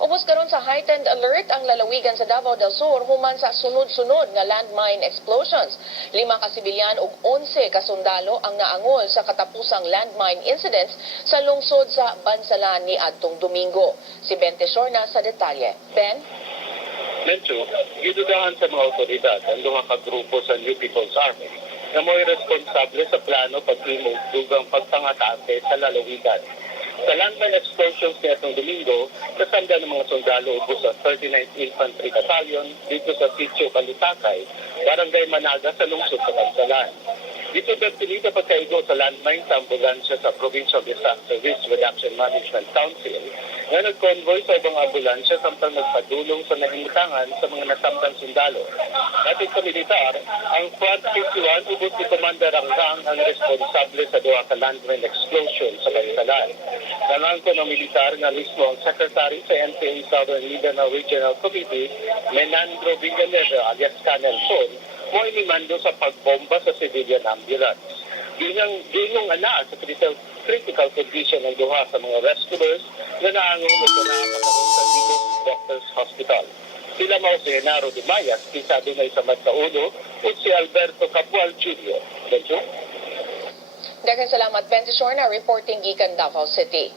Ubos karon sa heightened alert ang lalawigan sa Davao del Sur human sa sunod-sunod nga landmine explosions. 5 ka sibilyan ug 11 ka sundalo ang naangol sa katapusang landmine incidents sa lungsod sa Bansalan ni adtong Domingo. Si Ben Tesorna sa detalye. Ben? Medyo, gidudahan sa mga otoridad ang duha ka grupo sa New People's Army na mo'y responsable sa plano pagtimog dugang pagpangatake sa lalawigan. Sa landmine explosions ni atong Domingo, kasanda ng mga sundalo ubos sa 39th Infantry Battalion dito sa Sitio Kalutakay, Barangay Managa sa lungsod sa Bansalan. Dito nagpilita pagkaigo sa landmine sa ambulansya sa Provincial Disaster Risk Reduction Management Council na nag-convoy sa ibang ambulansya samtang nagpadulong sa nahimutangan sa mga nasamtang sundalo. Natin sa militar, ang Front 51 ubos ni Commander Rangang ang responsable sa duha ka landmine explosion sa Bansalan. Nangangko ng militar nga mismo ang Secretary sa NPA Southern Mindanao Regional Committee, Menandro Villanueva alias Canel Son, mo inimando sa pagbomba sa civilian ambulance. Ginong ana sa critical condition ng duha sa mga rescuers na naangulog na nakapakaroon sa Digos Doctors Hospital. Sila mao si Genaro de Mayas, kisado na isamad sa ulo, o si Alberto Capual Jr. Daghang salamat Ben Tesorna reporting gikan Davao City.